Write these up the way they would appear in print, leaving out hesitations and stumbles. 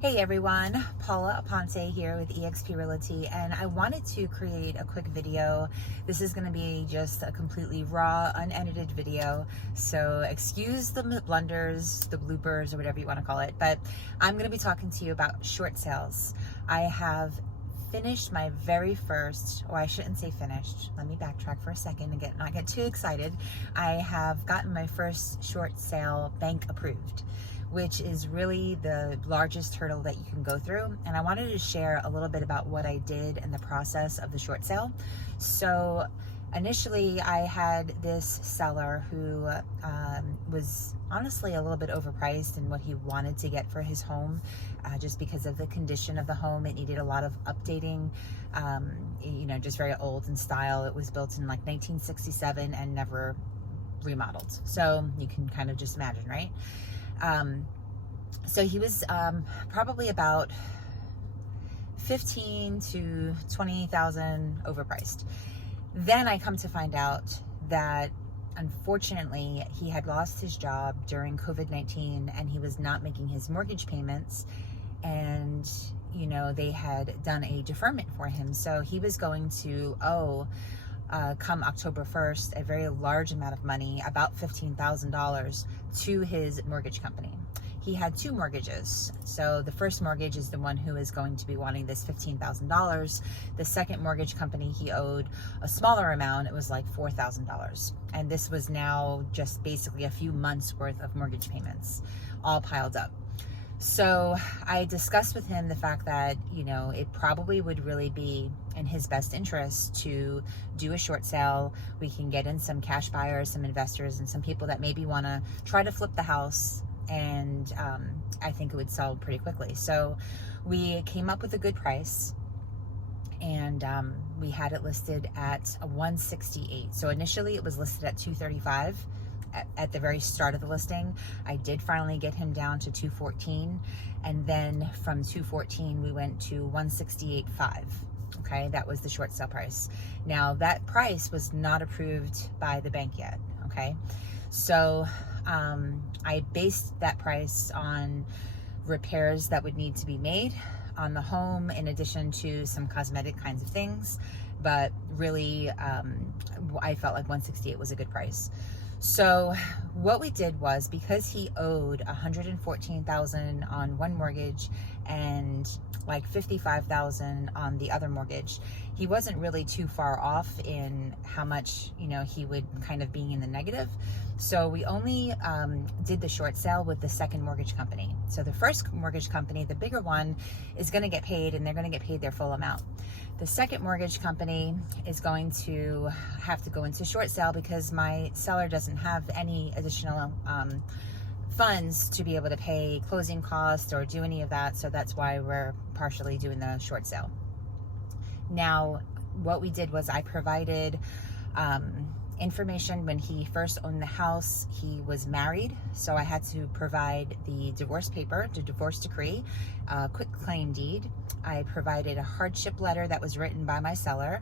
Hey everyone, Paula Aponte here with eXp Realty, and I wanted to create a quick video. This is going to be just a completely raw, unedited video, so excuse the blunders, the bloopers, or whatever you want to call it, but I'm going to be talking to you about short sales. I have finished my very first, or I shouldn't say finished, let me backtrack for a second and not get too excited. I have gotten my first short sale bank approved, which is really the largest hurdle that you can go through. And I wanted to share a little bit about what I did in the process of the short sale. So initially I had this seller who was honestly a little bit overpriced in what he wanted to get for his home, just because of the condition of the home. It needed a lot of updating, just very old in style. It was built in like 1967 and never remodeled. So you can kind of just imagine, right? So he was probably about 15 to 20,000 overpriced. Then I come to find out that unfortunately he had lost his job during COVID-19 and he was not making his mortgage payments, and they had done a deferment for him, so he was going to owe come October 1st, a very large amount of money, about $15,000, to his mortgage company. He had two mortgages. So the first mortgage is the one who is going to be wanting this $15,000. The second mortgage company, he owed a smaller amount. It was like $4,000. And this was now just basically a few months worth of mortgage payments all piled up. So I discussed with him the fact that, it probably would really be in his best interest to do a short sale. We can get in some cash buyers, some investors, and some people that maybe want to try to flip the house. And I think it would sell pretty quickly. So we came up with a good price, and we had it listed at a 168. So initially it was listed at 235. At the very start of the listing. I did finally get him down to 214, and then from 214 we went to 168.5. Okay, that was the short sale price. Now that price was not approved by the bank yet. Okay, so I based that price on repairs that would need to be made on the home, in addition to some cosmetic kinds of things, but really I felt like 168 was a good price. So what we did was, because he owed $114,000 on one mortgage and like $55,000 on the other mortgage, he wasn't really too far off in how much he would kind of be in the negative. So we only did the short sale with the second mortgage company. So the first mortgage company, the bigger one, is going to get paid, and they're going to get paid their full amount. The second mortgage company is going to have to go into short sale because my seller doesn't have any additional funds to be able to pay closing costs or do any of that. So that's why we're partially doing the short sale. Now, what we did was I provided information. When he first owned the house, he was married, so I had to provide the divorce paper, the divorce decree, quit claim deed. I provided a hardship letter that was written by my seller.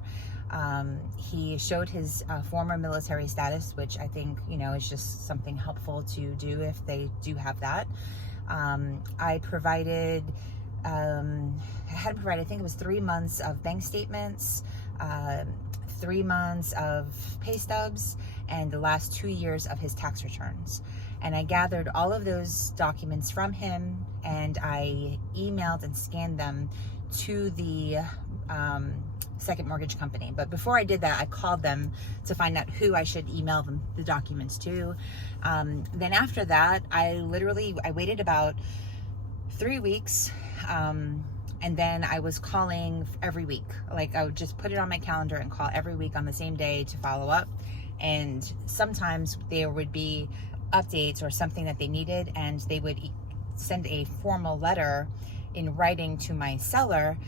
He showed his former military status, which I think is just something helpful to do if they do have that. I provided I think it was 3 months of bank statements, 3 months of pay stubs, and the last 2 years of his tax returns. And I gathered all of those documents from him, and I emailed and scanned them to the second mortgage company. But before I did that, I called them to find out who I should email them the documents to. Then after that, I waited about 3 weeks, and then I was calling every week. Like, I would just put it on my calendar and call every week on the same day to follow up. And sometimes there would be updates or something that they needed, and they would send a formal letter in writing to my seller.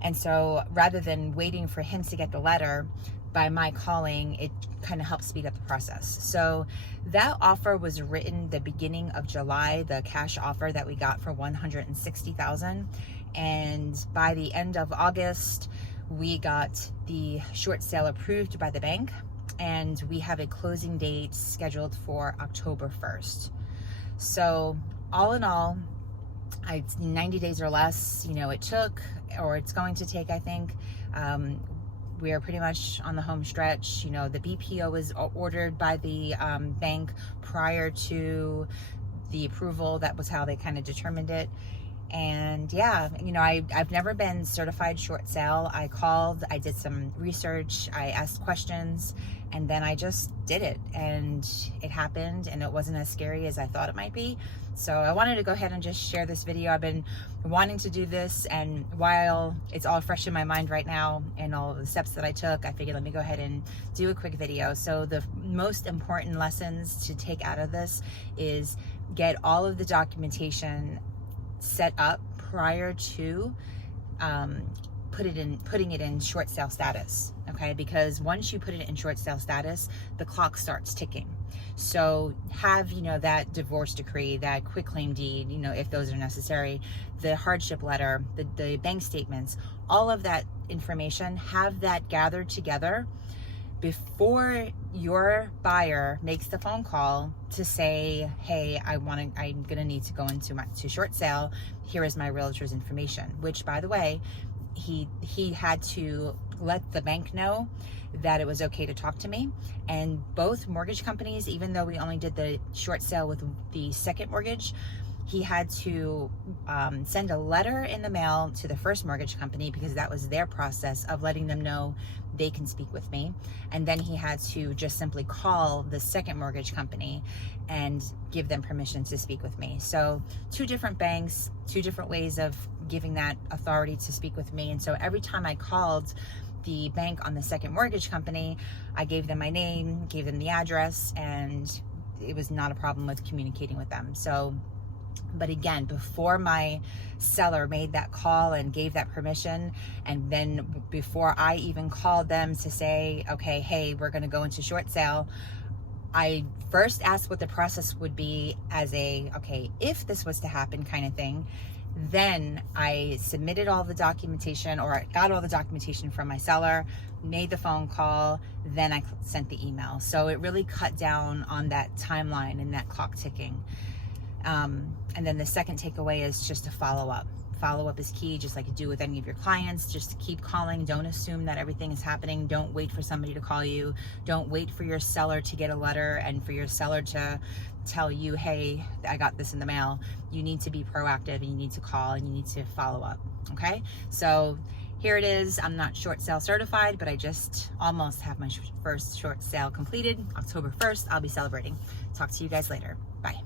And so rather than waiting for him to get the letter, by my calling, it kind of helped speed up the process. So that offer was written the beginning of July, the cash offer that we got for $160,000. And by the end of August, we got the short sale approved by the bank, and we have a closing date scheduled for October 1st. So all in all, It's 90 days or less, it took, or it's going to take, I think. We are pretty much on the home stretch. The BPO was ordered by the bank prior to the approval. That was how they kind of determined it. And yeah, I've never been certified short sale. I called, I did some research, I asked questions, and then I just did it, and it happened, and it wasn't as scary as I thought it might be. So I wanted to go ahead and just share this video. I've been wanting to do this, and while it's all fresh in my mind right now and all of the steps that I took, I figured let me go ahead and do a quick video. So the most important lessons to take out of this is get all of the documentation set up prior to putting it in short sale status, okay? Because once you put it in short sale status, the clock starts ticking. So have that divorce decree, that quitclaim deed, if those are necessary, the hardship letter, the bank statements, all of that information, have that gathered together before your buyer makes the phone call to say, hey, I'm gonna need to go into short sale. Here is my realtor's information, which, by the way, he had to let the bank know that it was okay to talk to me. And both mortgage companies, even though we only did the short sale with the second mortgage, he had to send a letter in the mail to the first mortgage company, because that was their process of letting them know they can speak with me. And then he had to just simply call the second mortgage company and give them permission to speak with me. So 2 different banks, 2 different ways of giving that authority to speak with me. And so every time I called the bank on the second mortgage company, I gave them my name, gave them the address, and it was not a problem with communicating with them. So, but again, before my seller made that call and gave that permission, and then before I even called them to say, okay, hey, we're going to go into short sale, I first asked what the process would be as okay, if this was to happen kind of thing. Then I submitted all the documentation, or I got all the documentation from my seller, made the phone call, then I sent the email. So it really cut down on that timeline and that clock ticking. And then the second takeaway is just to follow up. Follow up is key, just like you do with any of your clients. Just keep calling. Don't assume that everything is happening. Don't wait for somebody to call you. Don't wait for your seller to get a letter and for your seller to tell you, hey, I got this in the mail. You need to be proactive, and you need to call, and you need to follow up, okay? So here it is. I'm not short sale certified, but I just almost have my first short sale completed. October 1st, I'll be celebrating. Talk to you guys later. Bye.